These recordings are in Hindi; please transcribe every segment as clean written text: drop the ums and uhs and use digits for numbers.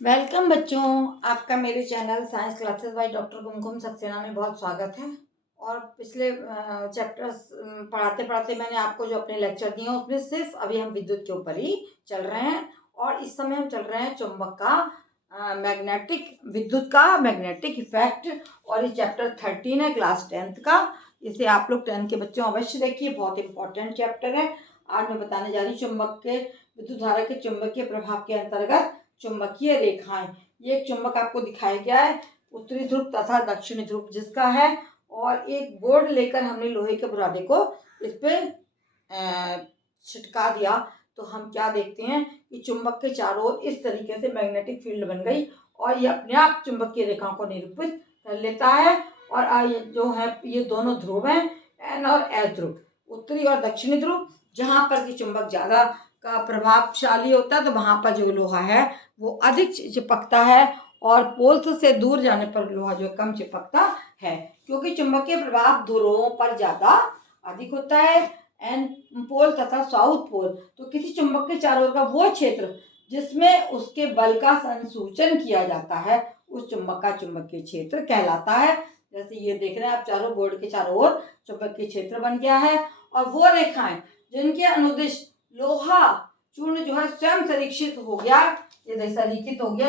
वेलकम बच्चों, आपका मेरे channel science classes by doctor Kumkum Saxena में बहुत स्वागत है। और पिछले चैप्टर्स पढ़ाते पढ़ाते मैंने आपको जो अपने लेक्चर दिए हैं उसमें सिर्फ अभी हम विद्युत के ऊपर ही चल रहे हैं। और इस समय हम चल रहे हैं चुंबक का विद्युत का मैग्नेटिक इफेक्ट। और ये चैप्टर 13 है क्लास 10th का। इसे आप लोग 10th के बच्चों अवश्य देखिए, बहुत इंपॉर्टेंट चैप्टर है। आज मैं बताने जा रही हूँ चुंबक के विद्युत धारा के चुंबकीय प्रभाव के अंतर्गत चुंबकीय रेखाएं। ये एक चुंबक आपको दिखाया गया है, उत्तरी ध्रुव तथा दक्षिणी ध्रुव जिसका है। और एक बोर्ड लेकर हमने लोहे के बुरादे को इस पे छिटका दिया, तो हम क्या देखते हैं कि चुंबक के चारों ओर इस तरीके से मैग्नेटिक फील्ड बन गई और ये अपने आप चुंबकीय रेखाओं को निरूपित कर लेता है। और ये जो है ये दोनों ध्रुव हैं, एन और एस ध्रुव, उत्तरी और दक्षिणी ध्रुव। जहाँ पर कि चुंबक ज्यादा का प्रभावशाली होता है तो वहां पर जो लोहा है वो अधिक चिपकता है, और पोल्स से दूर जाने पर लोहा जो कम चिपकता है, क्योंकि चुंबकीय प्रभाव ध्रुवों पर ज्यादा अधिक होता है। एन पोल तथा साउथ पोल, तो किसी चुंबक के चारों ओर का वो क्षेत्र जिसमें उसके बल का संसूचन किया जाता है उस चुंबक का चुंबकीय क्षेत्र कहलाता है। जैसे ये देख रहे हैं आप, चारों बोर्ड के चारों ओर चुंबकीय क्षेत्र बन गया है। और वो रेखाएं जिनके अनुदिश लोहा चूर्ण जो है स्वयं संरक्षित हो गया, ये संरेखित हो गया,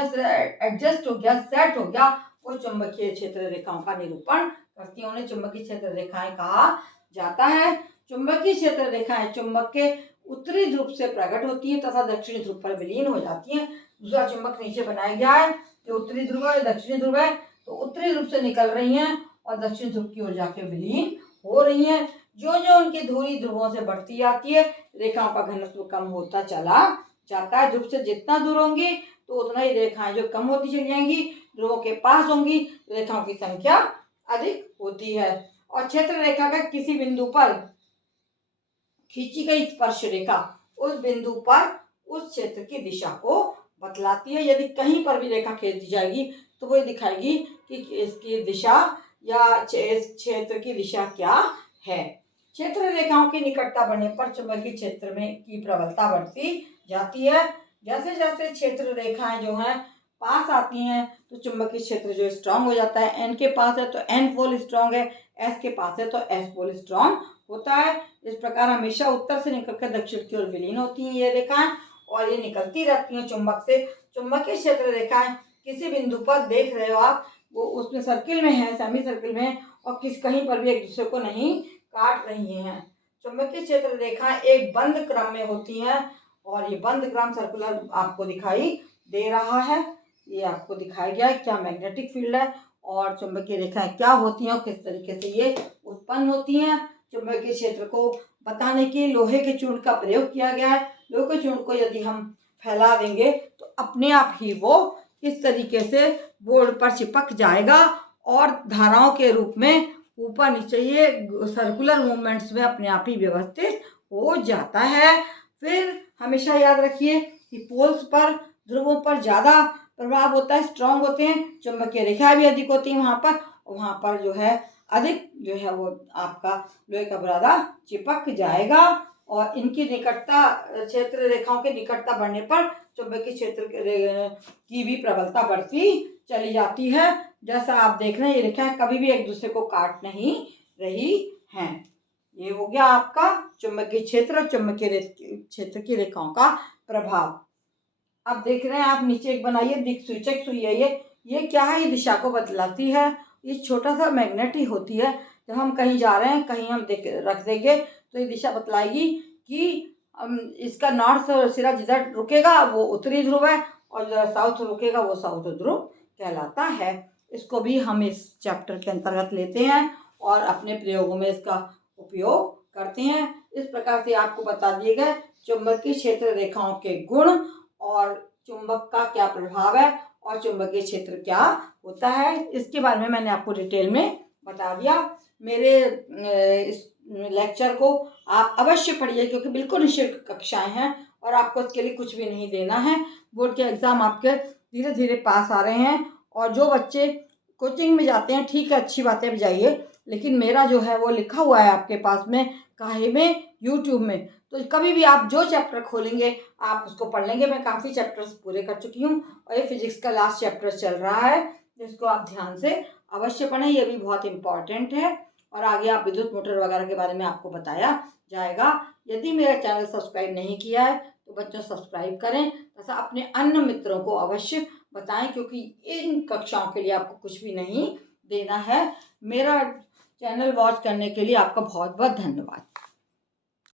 एडजस्ट हो गया, सेट हो गया, वो चुंबकीय क्षेत्र रेखाओं का निरूपण करती है। उन्हें चुंबकीय क्षेत्र रेखाएं कहा जाता है। चुंबकीय क्षेत्र रेखाएं चुंबक के उत्तरी ध्रुव से प्रकट होती है तथा दक्षिणी ध्रुव पर विलीन हो जाती है। दूसरा चुंबक नीचे बनाया गया है, जो उत्तरी ध्रुव है दक्षिणी ध्रुव है, तो उत्तरी ध्रुव से निकल रही हैं और दक्षिण ध्रुव की ओर जाके विलीन हो रही हैं। जो जो उनकी दूरी ध्रुवों से बढ़ती जाती है, रेखाओं का घनत्व कम होता चला जाता है। ध्रुव से जितना दूर होंगी तो उतना ही रेखाएं जो कम होती चली जाएंगी, ध्रुवों के पास होंगी रेखाओं की संख्या अधिक होती है। और क्षेत्र रेखा का किसी बिंदु पर खींची गई स्पर्श रेखा उस बिंदु पर उस क्षेत्र की दिशा को बतलाती है। यदि कहीं पर भी रेखा खींच दी जाएगी तो वो दिखाएगी कि इसकी दिशा या इस क्षेत्र की दिशा क्या है। क्षेत्र रेखाओं की निकटता बढ़ने पर चुंबकीय क्षेत्र में की प्रबलता बढ़ती जाती है। जैसे जैसे क्षेत्र रेखाएं जो हैं पास आती हैं तो चुंबकीय क्षेत्र जो स्ट्रांग हो जाता है। एन के पास है तो एन पोल स्ट्रांग है, एस के पास है तो एस पोल स्ट्रांग होता है। इस प्रकार हमेशा उत्तर से निकलकर दक्षिण की ओर विलीन होती हैं ये रेखाएं, और ये निकलती रहती हैं चुंबक से। चुंबकीय क्षेत्र रेखाएं किसी बिंदु पर देख रहे हो आप, वो उसमें सर्किल में है, सेमी सर्किल में, और कहीं पर भी एक दूसरे को नहीं काट रही हैं। चुंबकीय क्षेत्र रेखाएं एक बंद क्रम में होती हैं, और ये बंद क्रम सर्कुलर आपको दिखाई दे रहा है। ये आपको दिखाया गया है क्या मैग्नेटिक फील्ड है और चुंबकीय रेखाएं क्या होती हैं और किस तरीके से ये उत्पन्न होती हैं। चुंबकीय क्षेत्र को बताने के लोहे के चूर्ण का प्रयोग किया गया है। लोहे के चूर्ण को यदि हम फैला देंगे तो अपने आप ही वो इस तरीके से बोर्ड पर चिपक जाएगा और धाराओं के रूप में ऊपर नीचे ये सर्कुलर मूवमेंट्स में अपने आप ही व्यवस्थित हो जाता है। फिर हमेशा याद रखिए कि पोल्स पर ध्रुवों पर ज़्यादा प्रभाव होता है, स्ट्रांग होते हैं, चुंबकीय रेखाएं भी अधिक होती हैं वहाँ पर जो है अधिक जो है वो आपका लोहे का बुरादा चिपक जाएगा। और इनकी निकटता क्षेत्र रेखाओं की निकटता बढ़ने पर चुंबकीय क्षेत्र की भी प्रबलता बढ़ती चली जाती है। जैसा आप देख रहे हैं ये रेखाएं कभी भी एक दूसरे को काट नहीं रही हैं। ये हो गया आपका चुंबकीय क्षेत्र और चुंबकीय क्षेत्र की रेखाओं का प्रभाव। अब देख रहे हैं आप, नीचे एक बनाइए दिक्सूचक सुई है, ये क्या है, ये दिशा को बतलाती है। ये छोटा सा मैग्नेट ही होती है। जब हम कहीं जा रहे हैं, कहीं हम रख देंगे तो ये दिशा बतलाएगी कि इसका नॉर्थ सिरा जिधर रुकेगा वो उत्तरी ध्रुव है और जिधर साउथ रुकेगा वो साउथ ध्रुव कहलाता है। इसको भी हम इस चैप्टर के अंतर्गत लेते हैं और अपने प्रयोगों में इसका उपयोग करते हैं। इस प्रकार से आपको बता दिए गए चुंबकीय क्षेत्र रेखाओं के गुण और चुंबक का क्या प्रभाव है और चुंबकीय क्षेत्र क्या होता है, इसके बारे में मैंने आपको डिटेल में बता दिया। मेरे इस लेक्चर को आप अवश्य पढ़िए, क्योंकि बिल्कुल निःशुल्क कक्षाएं हैं और आपको इसके लिए कुछ भी नहीं देना है। बोर्ड के एग्ज़ाम आपके धीरे धीरे पास आ रहे हैं, और जो बच्चे कोचिंग में जाते हैं ठीक है, अच्छी बातें भी जाइए, लेकिन मेरा जो है वो लिखा हुआ है आपके पास में काहे में, यूट्यूब में, तो कभी भी आप जो चैप्टर खोलेंगे आप उसको पढ़ लेंगे। मैं काफ़ी चैप्टर्स पूरे कर चुकी हूँ और ये फिजिक्स का लास्ट चैप्टर चल रहा है, जिसको आप ध्यान से अवश्य पढ़ें, ये भी बहुत इम्पॉर्टेंट है। और आगे आप विद्युत मोटर वगैरह के बारे में आपको बताया जाएगा। यदि मेरा चैनल सब्सक्राइब नहीं किया है तो बच्चों सब्सक्राइब करें तथा अपने अन्य मित्रों को अवश्य बताएं, क्योंकि इन कक्षाओं के लिए आपको कुछ भी नहीं देना है। मेरा चैनल वॉच करने के लिए आपका बहुत बहुत धन्यवाद।